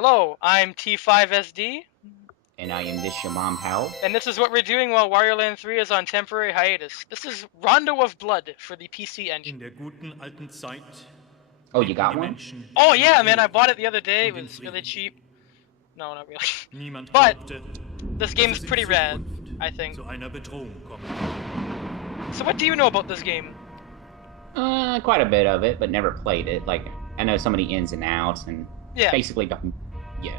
Hello, I'm T5SD, And I am this your mom, Hal. and this is what we're doing while Wario Land 3 is on temporary hiatus. This is Rondo of Blood for the PC engine. Oh, you got one? Oh yeah, man, I bought it the other day. It was really cheap. No, not really. But this game is pretty rad, I think. So what do you know about this game? Quite a bit of it, but never played it. Like, I know so many ins and outs, and Yeah. basically, yeah.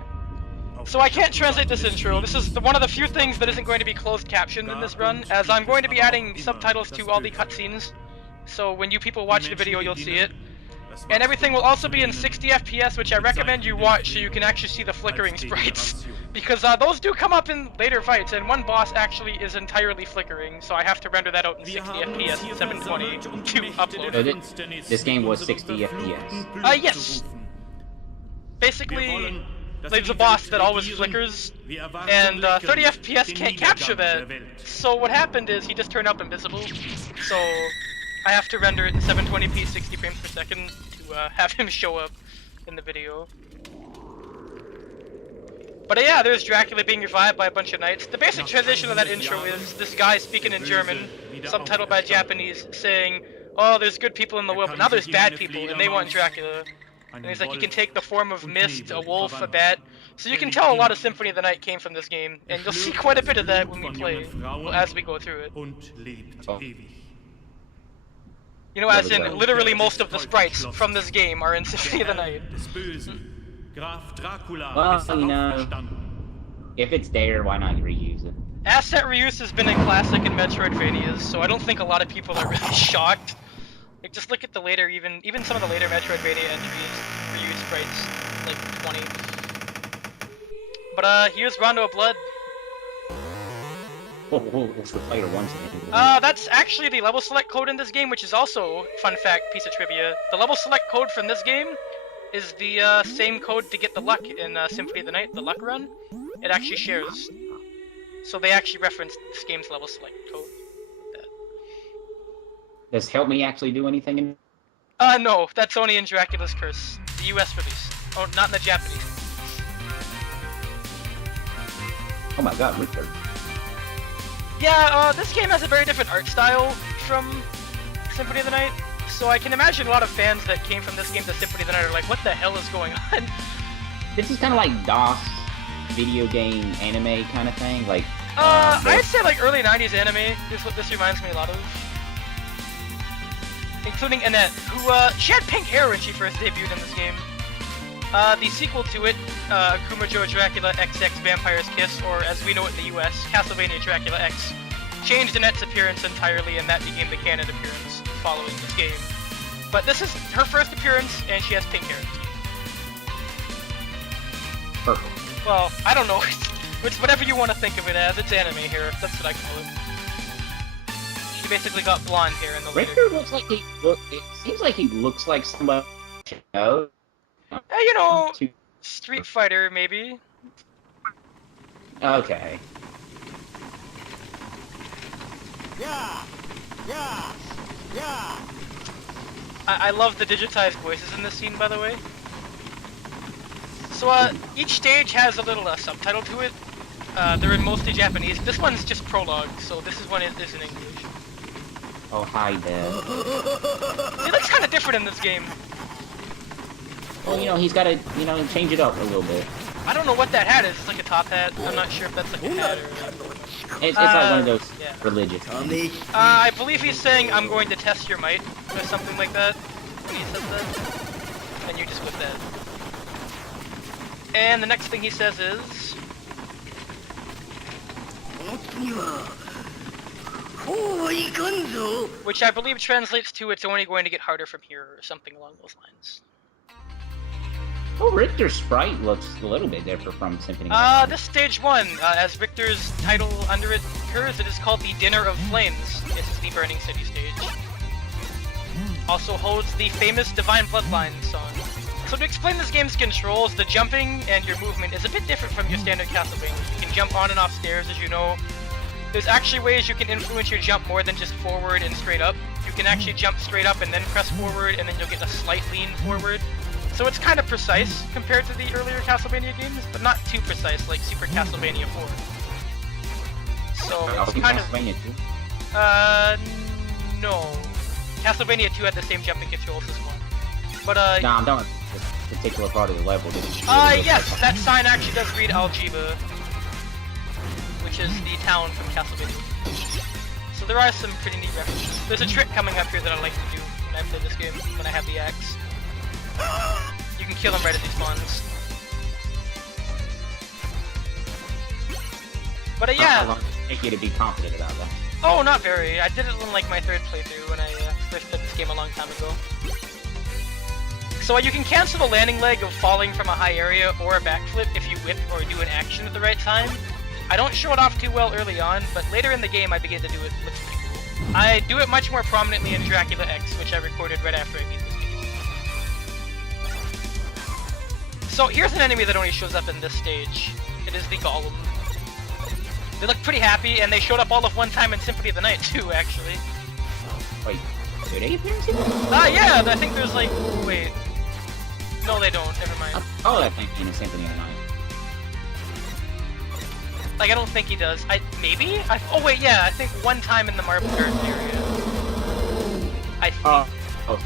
So I can't translate this intro. This is one of the few things that isn't going to be closed captioned in this run, as I'm going to be adding subtitles to all the cutscenes. So when you people watch the video, you'll see it. And everything will also be in 60 FPS, which I recommend you watch so you can actually see the flickering sprites. Because those do come up in later fights, and one boss actually is entirely flickering, so I have to render that out in 60 FPS and 720 to upload it. So this game was 60 FPS? Yes. Basically, there's a boss that always flickers, and 30 FPS can't capture that. So what happened is he just turned up invisible, so I have to render it in 720p 60 frames per second to have him show up in the video. But yeah, there's Dracula being revived by a bunch of knights. The basic transition of that intro is this guy speaking in German, subtitled by Japanese, saying, "Oh, there's good people in the world, but now there's bad people, and they want Dracula." And he's like, you can take the form of mist, a wolf, a bat. So you can tell a lot of Symphony of the Night came from this game, and you'll see quite a bit of that when we play, as we go through it. Oh. You know, as in, literally most of the sprites from this game are in Symphony of the Night. Well, you know, if it's there, why not reuse it? Asset reuse has been a classic in Metroidvanias, so I don't think a lot of people are really shocked. Like, just look at the later, even some of the later Metroidvania entries reuse sprites, like 20. But here's Rondo of Blood. What's the player wants it? That's actually the level select code in this game, which is also, fun fact, piece of trivia. The level select code from this game is the same code to get the luck in Symphony of the Night, the luck run. It actually shares. So they actually referenced this game's level select code. Does Help Me actually do anything in... No, that's only in Dracula's Curse, the US release. Oh, not in the Japanese. Oh my god, Richter. Yeah, this game has a very different art style from Symphony of the Night, so I can imagine a lot of fans that came from this game to Symphony of the Night are like, what the hell is going on? This is kind of like DOS video game anime kind of thing, like... I'd say like early 90s anime is what this reminds me a lot of. Including Annette, who, she had pink hair when she first debuted in this game. The sequel to it, Kumajo Dracula XX Vampire's Kiss, or as we know it in the US, Castlevania Dracula X, changed Annette's appearance entirely, and that became the canon appearance following this game. But this is her first appearance, and she has pink hair. Perfect. Well, I don't know, it's whatever you want to think of it as, it's anime here, that's what I call it. She basically got blonde hair in the later. Richter looks like it seems like he looks like somebody you know. You know, Street Fighter, maybe. Okay. Yeah. I love the digitized voices in this scene, by the way. So, each stage has a little subtitle to it. They're in mostly Japanese. This one's just prologue, so this is one is in English. Oh, hi there. It looks kind of different in this game. Well, you know, he's got to, you know, change it up a little bit. I don't know what that hat is. It's like a top hat. I'm not sure if that's like a hat or... It's like one of those yeah. religious things. I believe he's saying, I'm going to test your might, or something like that, when he says that. And you just whip that. And the next thing he says is... which I believe translates to, it's only going to get harder from here, or something along those lines. Oh, Richter's sprite looks a little bit different from Symphony. This stage 1, as Richter's title under it occurs, it is called the Dinner of Flames. This is the Burning City stage. Also holds the famous Divine Bloodline song. So to explain this game's controls, the jumping and your movement is a bit different from your standard Castlevania. You can jump on and off stairs, as you know. There's actually ways you can influence your jump more than just forward and straight up. You can actually jump straight up and then press forward, and then you'll get a slight lean forward. So it's kind of precise compared to the earlier Castlevania games, but not too precise like Super Castlevania 4. So it's kind of... Castlevania 2? No. Castlevania 2 had the same jumping controls as 1. But, No, I'm done with this particular part of the level. yes, that sign actually does read Algiba, which is the town from Castlevania. So there are some pretty neat references. There's a trick coming up here that I like to do when I play this game, when I have the axe. You can kill him right as he spawns. But yeah. How long does it take you to be confident about that? Oh, not very. I did it in like my 3rd playthrough when I first played this game a long time ago. So you can cancel the landing leg of falling from a high area or a backflip if you whip or do an action at the right time. I don't show it off too well early on, but later in the game I begin to do it. It looks pretty cool. I do it much more prominently in Dracula X, which I recorded right after I beat this game. So here's an enemy that only shows up in this stage. It is the Golem. They look pretty happy, and they showed up all of one time in Symphony of the Night too, actually. Wait, do they appear in Symphony? Yeah, I think there's like... wait. No, they don't, never mind. Oh, that thing in Symphony of the Night. Like, I don't think he does. Maybe? Oh wait, yeah, I think one time in the Marble Garden area. I think. Oh,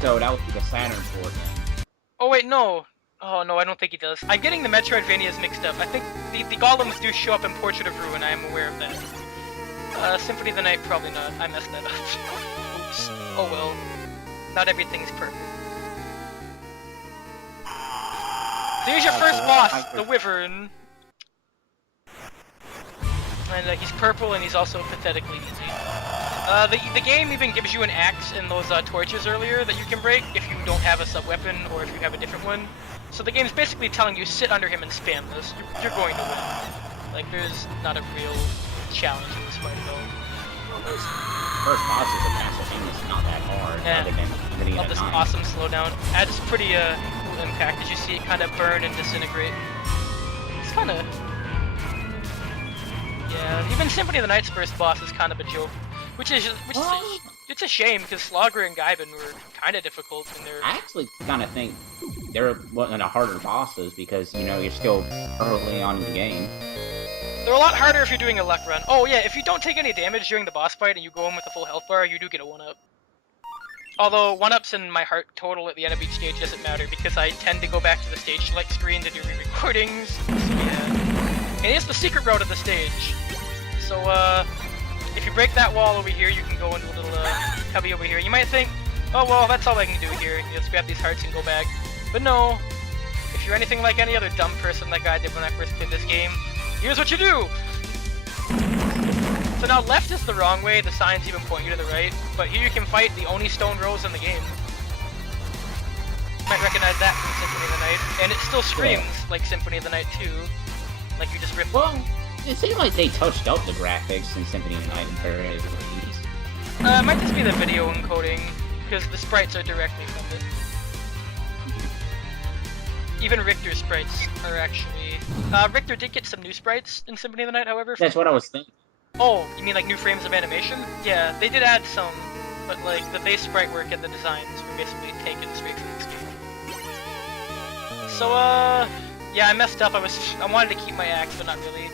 so that would be the Saturn port then. Oh wait, no. Oh no, I don't think he does. I'm getting the Metroidvanias mixed up. I think the golems do show up in Portrait of Ruin, I am aware of that. Symphony of the Night, probably not. I messed that up. Oops. Oh well. Not everything's perfect. Here's your first boss, the Wyvern. And he's purple and he's also pathetically easy. The game even gives you an axe and those torches earlier that you can break if you don't have a sub-weapon or if you have a different one. So the game's basically telling you sit under him and spam this. You're going to win. Like, there's not a real challenge in this fight at all. First bosses of Castlevania is not that hard. Yeah. Love this awesome slowdown. Adds pretty cool impact as you see it kind of burn and disintegrate. It's kind of... yeah, even Symphony of the Night's first boss is kind of a joke. It's a shame because Slogger and Gaibin were kind of difficult in their... I actually kind of think they're one of the harder bosses because, you know, you're still early on in the game. They're a lot harder if you're doing a luck run. Oh yeah, if you don't take any damage during the boss fight and you go in with a full health bar, you do get a 1-up. Although 1-ups in my heart total at the end of each stage doesn't matter because I tend to go back to the stage select screen to do re-recordings. So yeah. And it's the secret route of the stage. So if you break that wall over here, you can go into a little cubby over here. You might think, oh well, that's all I can do here. You just grab these hearts and go back. But no, if you're anything like any other dumb person like I did when I first played this game, here's what you do! So now left is the wrong way, the signs even point you to the right, but here you can fight the only stone rose in the game. You might recognize that from Symphony of the Night, and it still screams like Symphony of the Night 2, like you just ripped. Well, it seemed like they touched up the graphics in Symphony of the Night comparatively. It might just be the video encoding, because the sprites are directly from it. Even Richter's sprites are actually... Richter did get some new sprites in Symphony of the Night, however. That's what I was thinking. Oh, you mean like new frames of animation? Yeah, they did add some, but like the base sprite work and the designs were basically taken straight from this game. So, yeah, I messed up. I wanted to keep my axe, but not really.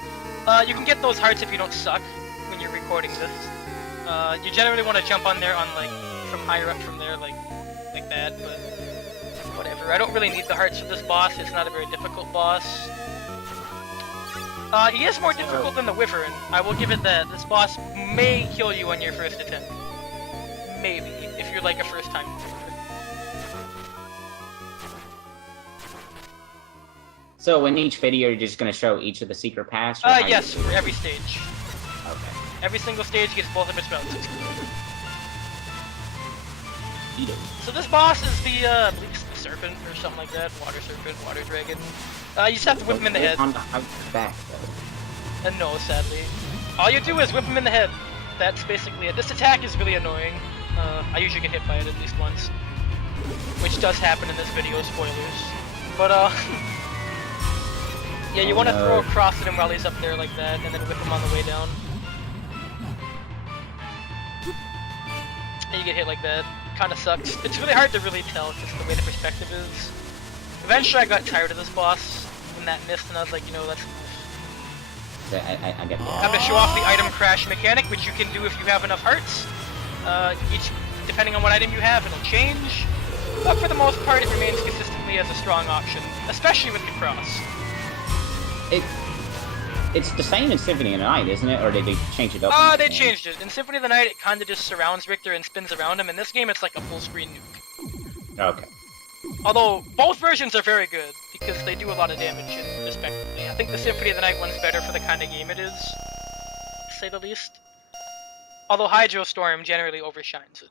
You can get those hearts if you don't suck when you're recording this. You generally want to jump on there on like, from higher up from there, like that, but whatever. I don't really need the hearts for this boss. It's not a very difficult boss. He is more difficult than the Wyvern. I will give it that. This boss may kill you on your first attempt. Maybe, if you're like a first time player. So in each video, you're just going to show each of the secret paths? Yes, for every stage. Okay. Every single stage gets both of its routes. So this boss is the, I believe it's the serpent or something like that. Water serpent, water dragon. You just have to whip him in the head. On the back, though. No, sadly. All you do is whip him in the head. That's basically it. This attack is really annoying. I usually get hit by it at least once. Which does happen in this video, spoilers. But, yeah, you want to throw across at him while he's up there like that, and then whip him on the way down. And you get hit like that. Kinda sucks. It's really hard to really tell just the way the perspective is. Eventually I got tired of this boss when that missed, and I was like, you know, that's I get I that. have to show off the item crash mechanic, which you can do if you have enough hearts. Depending on what item you have, it'll change. But for the most part, it remains consistently as a strong option, especially with the cross. It's the same in Symphony of the Night, isn't it? Or did they change it up? They changed it. In Symphony of the Night, it kind of just surrounds Richter and spins around him. In this game, it's like a full-screen nuke. Okay. Although, both versions are very good, because they do a lot of damage, respectively. I think the Symphony of the Night one's better for the kind of game it is, to say the least. Although Hydro Storm generally overshines it.